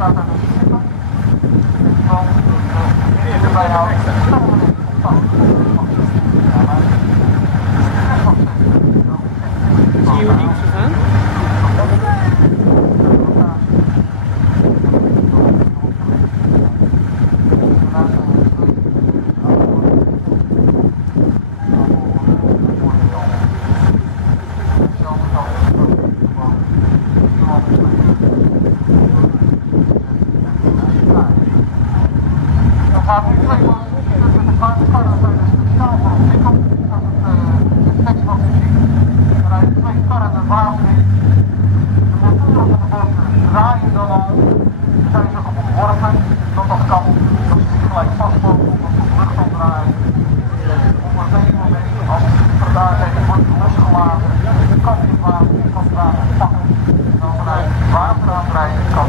staat er dus schipper. Dan erbij houden. Zie je hoe diep ze gaan? Draaien dan al, zijn ze ontworpen dat dat kan, dat ze niet gelijk vastlopen op de lucht kan draaien. Op een gegeven moment, als de schipper daar zit, wordt losgelaten, kan die water kan draaien pakken, en dan vanuit het water aandrijven kan